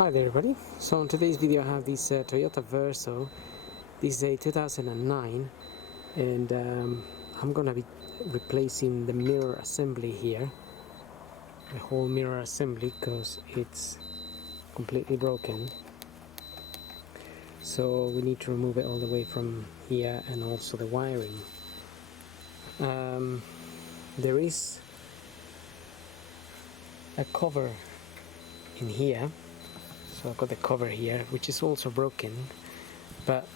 Hi there everybody, so in today's video I have this Toyota Verso. This is a 2009 and I'm gonna be replacing the mirror assembly here, the whole mirror assembly, because it's completely broken. So we need to remove it all the way from here and also the wiring. There is a cover in here. So I've got the cover here, which is also broken, but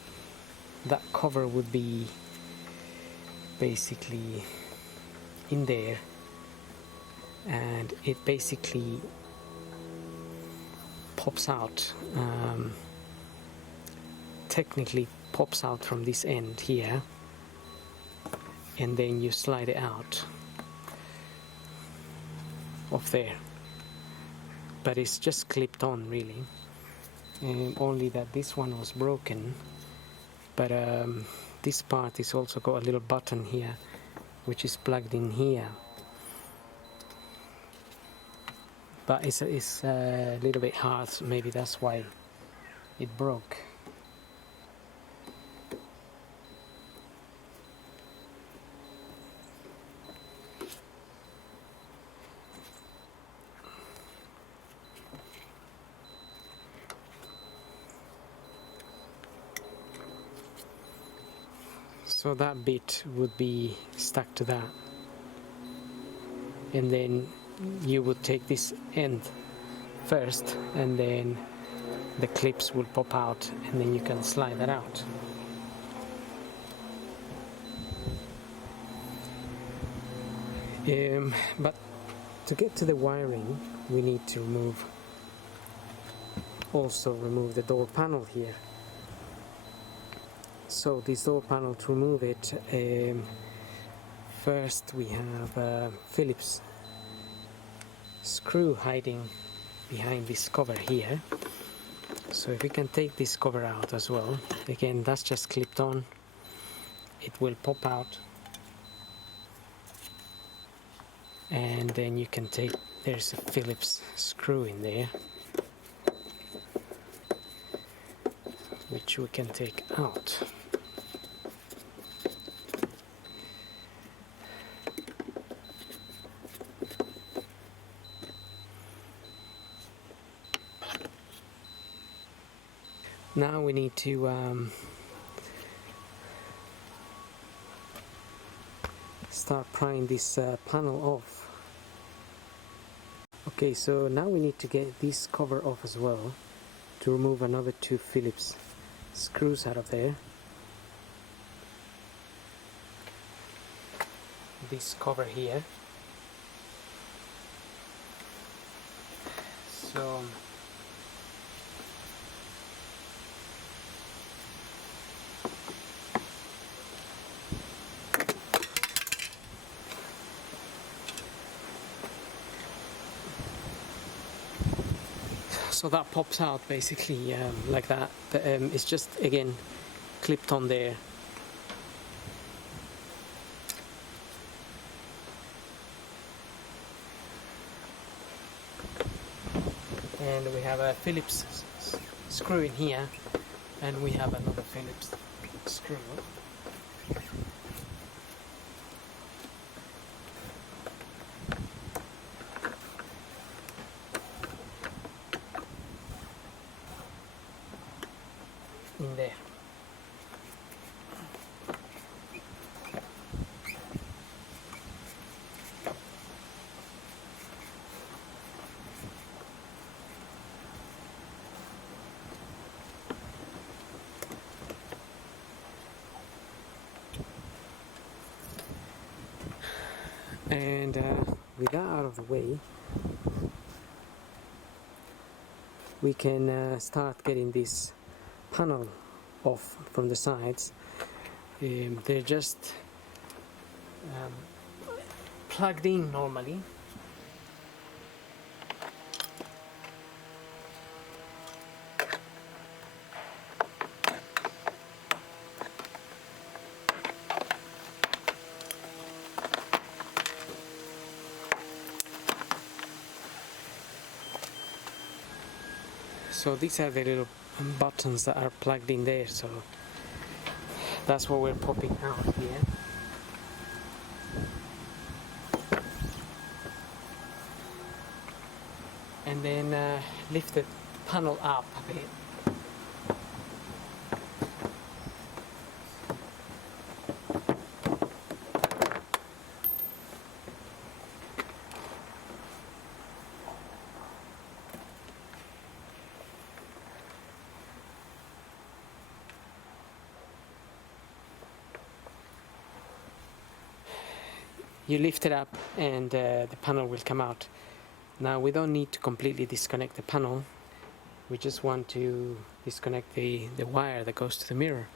that cover would be basically in there, and it basically pops out, technically pops out from this end here, and then you slide it out of there. But it's just clipped on really, only that this one was broken, but this part is also got a little button here which is plugged in here, but it's a little bit hard, so maybe that's why it broke. So that bit would be stuck to that, and then you would take this end first, and then the clips will pop out, and then you can slide that out. But to get to the wiring, we need to remove the door panel here. So this door panel, to remove it, first we have a Phillips screw hiding behind this cover here. So if we can take this cover out as well, again that's just clipped on, it will pop out, and then you can take, there's a Phillips screw in there which we can take out. Now we need to start prying this panel off. Okay, so now we need to get this cover off as well, to remove another two Phillips screws out of there. This cover here. So that pops out basically like that, but it's just again clipped on there. And we have a Phillips screw in here, and we have another Phillips screw. In there. And with that out of the way, we can start getting this panel off from the sides. They're just plugged in normally. So these are the little buttons that are plugged in there, so that's what we're popping out here. And then lift the panel up a bit. You lift it up and the panel will come out. Now we don't need to completely disconnect the panel, we just want to disconnect the wire that goes to the mirror.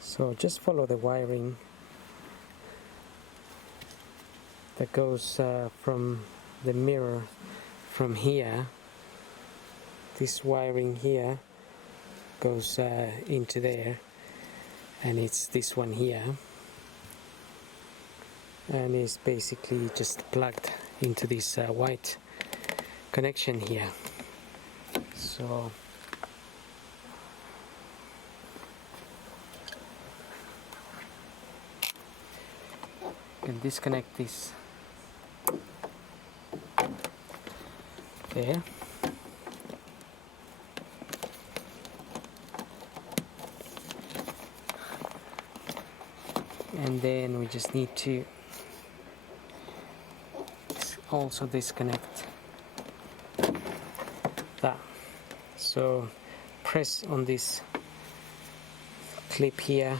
So just follow the wiring that goes from the mirror from here. This wiring here goes into there, and it's this one here, and it's basically just plugged into this white connection here. So and disconnect this there. And then we just need to also disconnect that. So press on this clip here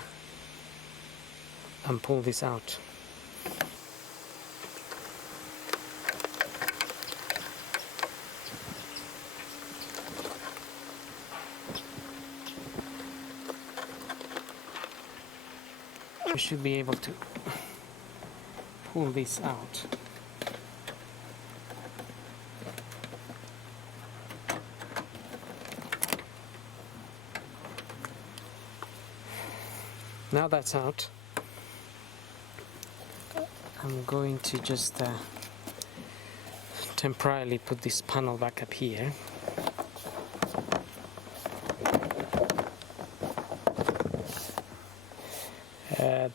and pull this out. You should be able to pull this out. Now that's out, I'm going to just temporarily put this panel back up here.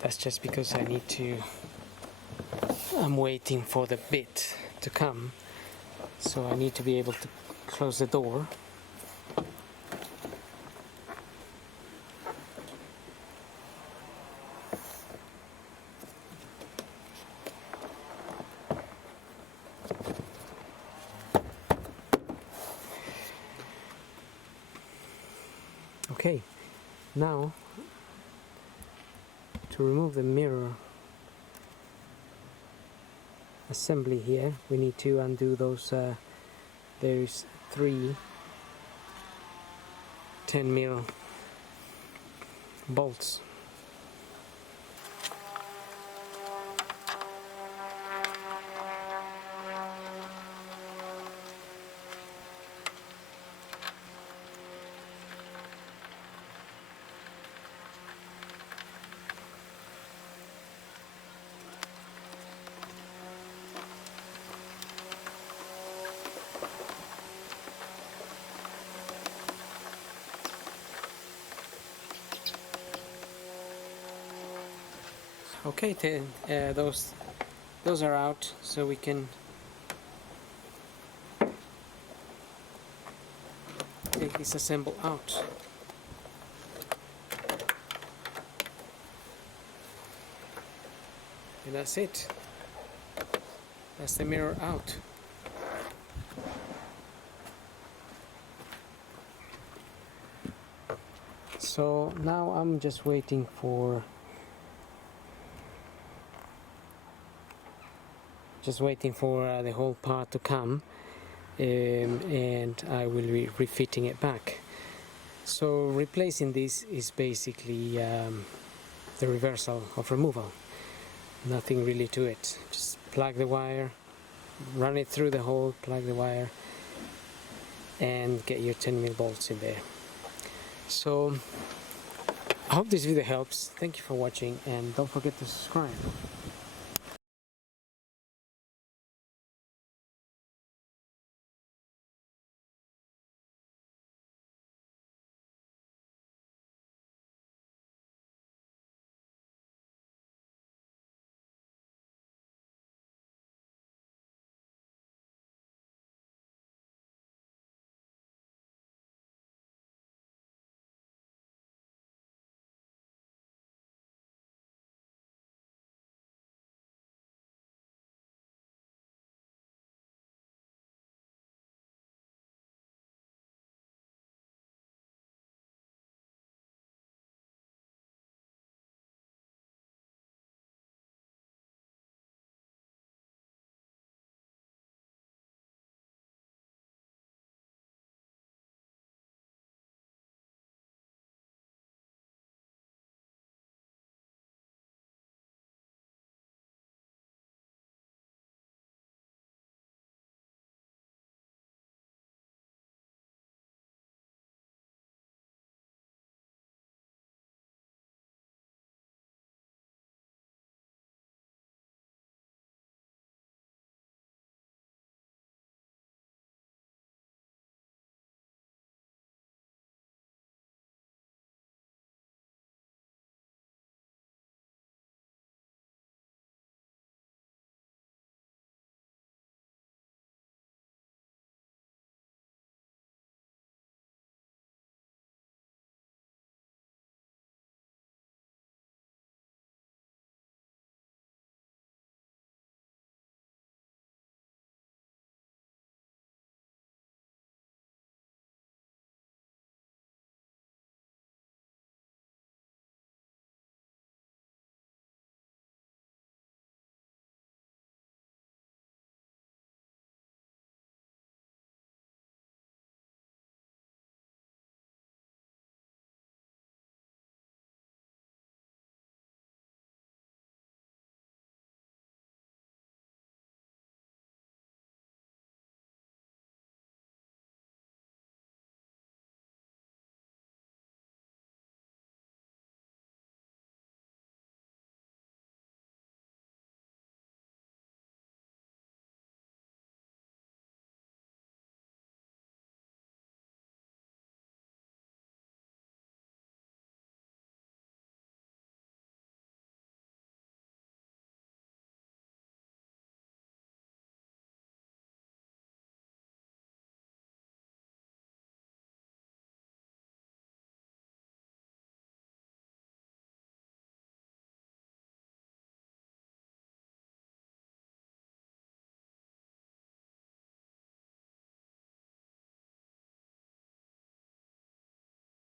That's just because I'm waiting for the bit to come, so I need to be able to close the door. Okay, now to remove the mirror assembly here, we need to undo those, there's 3 10mm bolts. Okay, those are out, so we can take this assemble out. And that's it. That's the mirror out. So now I'm just waiting for the whole part to come, and I will be refitting it back. So replacing this is basically the reversal of removal. Nothing really to it. Just plug the wire, run it through the hole, plug the wire, and get your 10mm bolts in there. So I hope this video helps. Thank you for watching, and don't forget to subscribe.